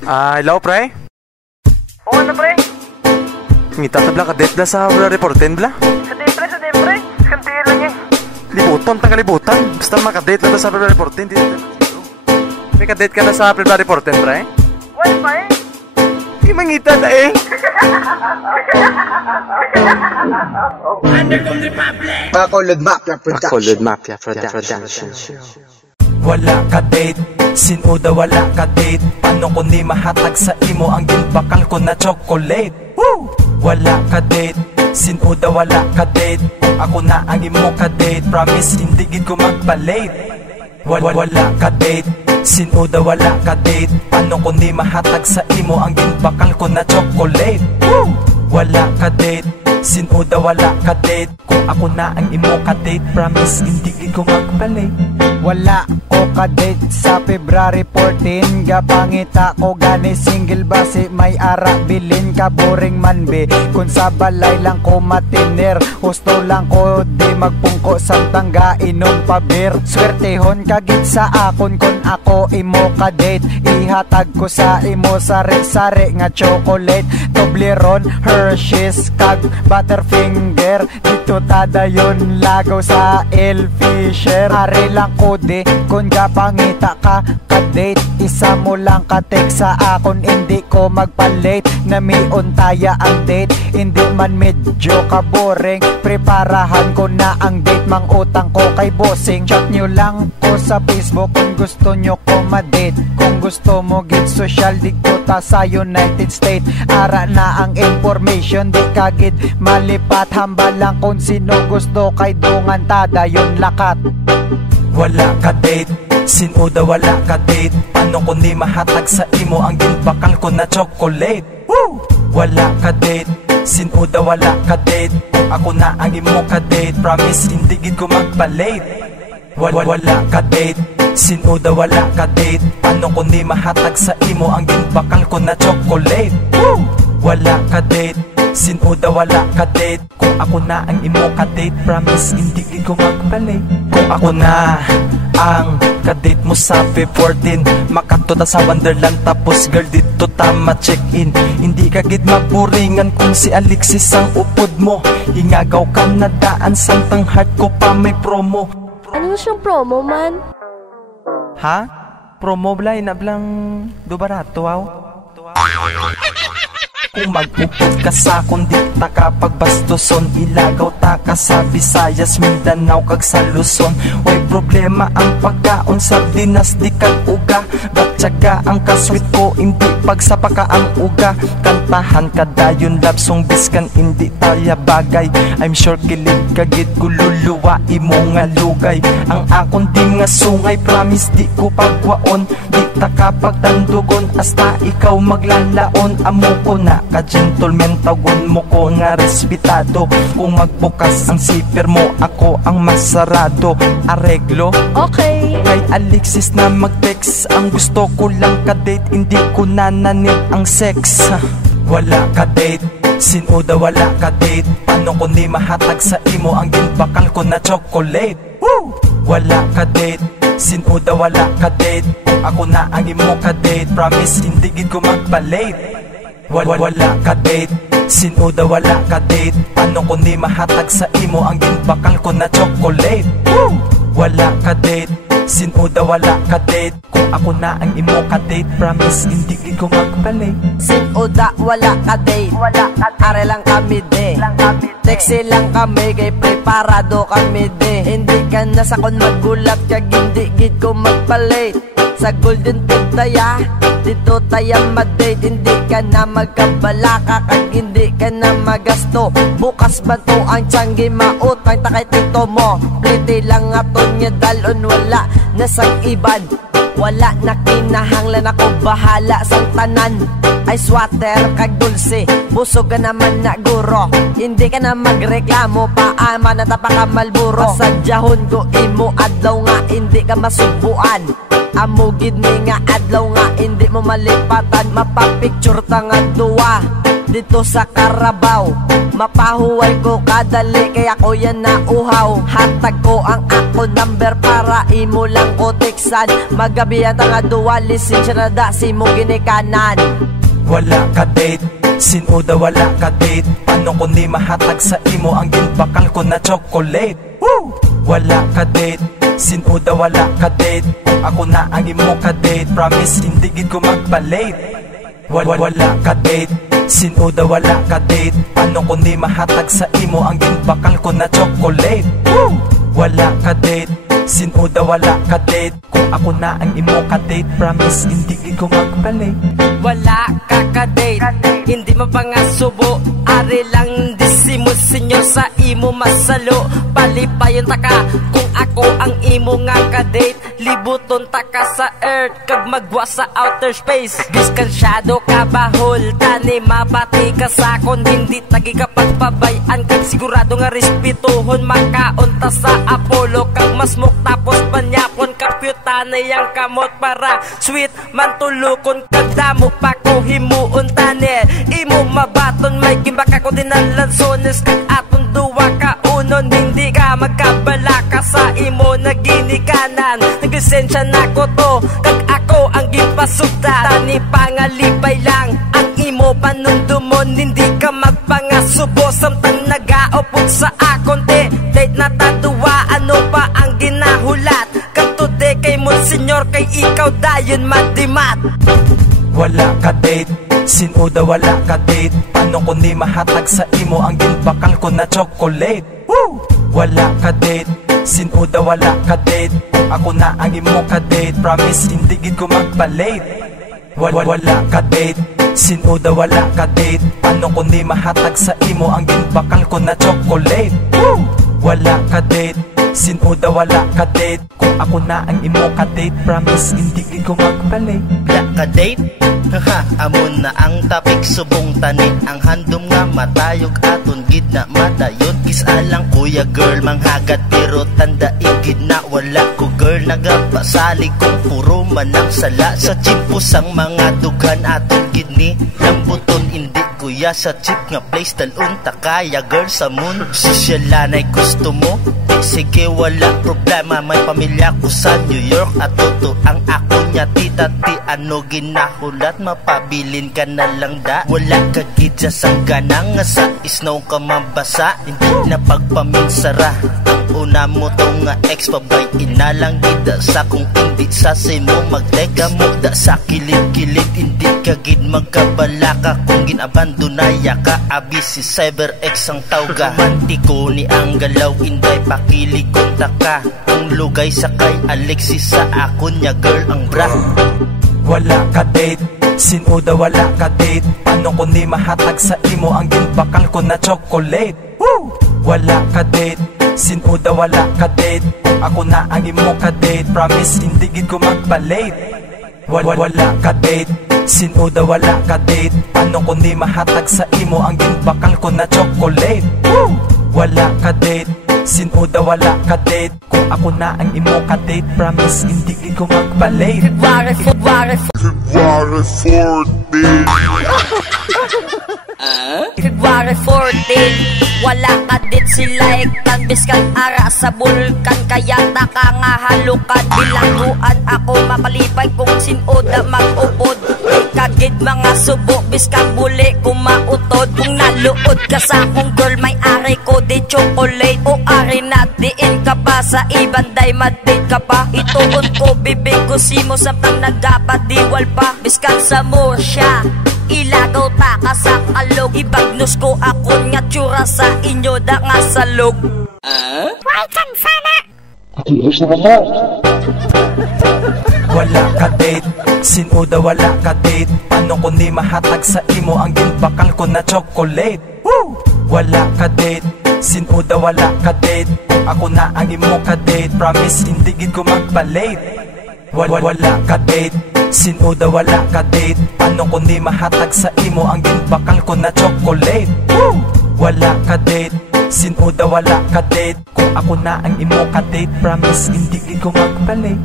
Hello, pre? Oo, ano, pre? Ngita tabla ka date bla sa reporten bla? Sa din, pre. Kantiyan lang eh. Libuton, kalibutan. Basta makadate lang sa reporten. May kadate ka na sa reporten, pre? Wala pa eh. Di mangita na eh. Bacolod Mafia Production. Wala ka date, sinuda wala ka date. Paano ko ni mahatag sa imo ang ginbakal ko na chocolate? Woo! Wala ka date, sinuda wala ka date. Kung ako na ang imo ka date, promise hindi gid ko magpalit. Wala ka date, sinuda wala ka date. Paano ko ni mahatag sa imo ang ginbakal ko na chocolate? Woo! Wala ka date, sinuda wala ka date. Kung ako na ang imo ka date, promise hindi gid ko magpalit. Wala ko ka-date sa February 14. Gapangita ko gani single base may ara bilin ka boring man be. Kung sa balay lang ko matiner, husto lang ko di magpungko sa tangga inom pa beer. Swertehon kagit sa akon kung ako imo ka-date. Ihatag ko sa imo sari-sari nga chocolate. Toblerone, Hershey's, kag Butterfinger. Dito tada yon lagaw sa El Fisher. Are lang ko de kung gapangita ka ka-date. Isa mo lang ka-text sa akon, hindi ko magpalit. Namion taya ang date, hindi man medyo ka boring. Preparahan ko na ang date, mang utang ko kay bossing. Chat nyo lang ko sa Facebook kung gusto nyo ko ma-date. Kung gusto mo git social dito ta sa United States. Ara na ang information, di kagid malipat. Hamba lang kung sino gusto kay dungan tada yon lakat. Wala ka date, sinuda wala ka date. Paano ko ni mahatag sa imo ang ginbakal ko na chocolate? Woo! Wala ka date, sinuda wala ka date. Kung ako na ang imo ka date, promise hindi gid ko magpalit. Wala ka date, sinuda wala ka date. Paano ko ni mahatag sa imo ang ginbakal ko na chocolate? Woo! Wala ka date, sinuda wala ka date. Kung ako na ang imo ka date, promise hindi gid ko magpalit. Kung ako na ang kadate mo sa P14, makatuta sa Wonderland tapos girl dito tama check-in. Hindi ka gid maburingan kung si Alexis ang upod mo. Ingagaw ka na daan santang heart ko pa may promo. Ano siyang promo man? Ha? Promo blay na blang do barato wow? Kung magpupod ka sa kundi ta kapag bastuson, ilagaw ta ka sa Visayas, Mindanao kag sa Luzon. Way problema ang pagkaon sa dinas di kag uga. Batyaga ang kasweet ko, hindi pagsapa ka ang uga. Kantahan ka dayon love song biskan hindi taya bagay. I'm sure kilig kagit kululuwa imo nga lugay. Ang akon di nga sungay, promise di ko pagwaon. Di ta kapag tandugon hasta ikaw maglalaon. Amo ko na ka-gentleman, tagon mo ko nga respetado. Kung magbukas ang zipper mo, ako ang masarado. Areglo? Okay. Kay Alexis na mag-text, ang gusto ko lang ka-date, hindi ko nananip ang sex. Wala ka-date, sinuda wala ka-date. Paano ko ni mahatag sa imo ang ginbakal ko na chocolate? Woo! Wala ka-date, sinuda wala ka-date. Kung ako na ang imo ka-date, promise hindi gid ko magpalit. Wala ka date, sinuda wala ka date. Paano ko ni mahatag sa imo ang ginbakal ko na chocolate? Woo! Wala ka date, sinuda wala ka date. Kung ako na ang imo ka date, promise hindi gid ko magpalit. Sinuda wala ka date, are lang kami de. Text lang kami kay preparado kami de. Hindi ka na sa kon maggulat kag hindi gid ko magpalit. Sa Golden Pit taya, dito taya ma-date. Hindi ka na magkabalaka kag hindi ka na magasto. Bukas ba to ang tiyanggi mautang takay tito mo? Plete lang aton niya dalon wala nasang iban. Wala na kinahanglan ako bahala sang tanan. Ice water kag dulce, busog ka naman na guro. Hindi ka na magreklamo, paama na tapaka malburo. Pasadyahon ko imo adlaw nga hindi ka masubuan. Amugid mi nga adlaw nga hindi mo malipatan. Mapapicture ta nga duwa, dito sa Carabao. Mapahuway ko kadali kaya ko yan nauhaw. Hatag ko ang ako number para imo lang ko teksan. Magabi ang nga duwa lisensya na da si mo ginikanan. Wala ka date, sinuda wala ka date. Paano ko ni mahatag sa imo ang ginbakal ko na chocolate? Woo! Wala ka date, sinuda wala ka date. Kung ako na ang imo ka date, promise hindi gid ko magpalit. Wala ka date, sinuda wala ka date. Paano ko ni mahatag sa imo ang ginbakal ko na chocolate? Woo! Wala ka date, sinuda wala ka date. Kung ako na ang imo ka date, promise hindi gid ko magpalit. Wala ka ka-date, hindi mapangasubo. Ari lang disimo senyor sa imo masalo. Palipayon taka kung ako ang imo nga ka-date. Libuton taka sa earth kag magwa sa outer space. Diskansyado ka bahol, tani mapati ka sakon. Hindi tagi ka pagpabayan kag sigurado nga respetuhon. Makaunta sa Apollo kag masmok tapos panyapon. Kapyutanay ang kamot para sweet mantulukon kag damo pa ko himuon tani. Imo mabaton may gimbaka ko din ang lansones kag aton duwa ka unon. Hindi ka magkabala ka sa imo naginikanan. Naglisensya na ko to kag ako ang gimpasugda. Tani pangalipay lang ang imo panundumon. Hindi ka magpangasubo samtang nagaupog sa akon te. Date na tatuwa ano pa ang ginahulat. Kag today kay Monsignor kay ikaw dayon madimat. Wala ka date, sinuda wala ka date. Paano ko ni mahatag sa imo ang ginbakal ko na chocolate? Woo! Wala ka date, sinuda wala ka date. Kung ako na ang imo ka date, promise hindi gid ko magpalit. Wala ka date, sinuda wala ka date. Paano ko ni mahatag sa imo ang ginbakal ko na chocolate? Woo! Wala ka date, sinuda wala ka date. Kung ako na ang imo ka date, promise hindi gid ko magpalit. Wala ka date? Haha, amon na ang topic subong tani. Ang handom nga matayog aton gid na madayon. Kisalang kuya girl manghagat pero tanda igid na wala ko girl. Nagapasalig kong puro manang sala. Sa chimpos ang mga dugan aton gid ni lambuton hindi kuya sa chip nga place talon ta kaya girl sa moon. Sosyalanay gusto mo? Sige wala problema may pamilya ko sa New York. At toto ang ako nya tita ti ano ginahulat. Mapabilin ka na lang da. Wala ka gidya sang ganang nga sa snow ka mabasa. Hindi na pagpaminsara. Ang una mo to nga ex pabay inalang gida sa kung hindi sa mo magteka mo da sa kilid-kilid. Hindi ka gid magkabala ka kung ginabandonaya ka. Abis si Cyber X ang tawga. Romantiko ni ang galaw inday pakilig kunta ka. Kung lugay sa kay Alexis sa ako nya girl ang bra. Wala ka date, sinuda wala ka date. Paano ko ni mahatag sa imo ang ginbakal ko na chocolate? Woo! Wala ka date, sinuda wala ka date. Kung ako na ang imo ka date, promise hindi gid ko magpalit. Wala ka date, sinuda wala ka date. Paano ko ni mahatag sa imo ang ginbakal ko na chocolate? Woo! Wala ka date, sinuda wala ka date. Kung ako na ang imo ka date, promise hindi gid ko magpalit. February 14, wala ka dit sila iktan. Biskan ara sa bulkan kaya taka nga halukan. Bilangguan ako mapalipay kung sinuda mag-upod. Kagid mga subo biskan buli kumautod. Kung naluod ka sa akong girl may ari ko di chocolate. O ari na diin ka pa sa ibanday madate ka pa. Ituon ko bibig ko simo samtang nagapadiwal pa. Biskan sa mo siya ilagaw ta ka sa kalog. Ibagnos ko ako nga tsura sa inyo da nga salog. Why kan sana? Wala ka date, sinuda wala ka date. Paano ko ni mahatag sa imo ang ginbakal ko na chocolate? Woo! Wala ka date, sinuda wala ka date. Kung ako na ang imo ka date, promise hindi gid ko magpalit. Wala ka date, sinuda wala ka date. Paano ko ni mahatag sa imo ang ginbakal ko na chocolate? Woo! Wala ka date, sinuda wala ka date. Kung ako na ang imo ka date, promise hindi gid ko magpalit.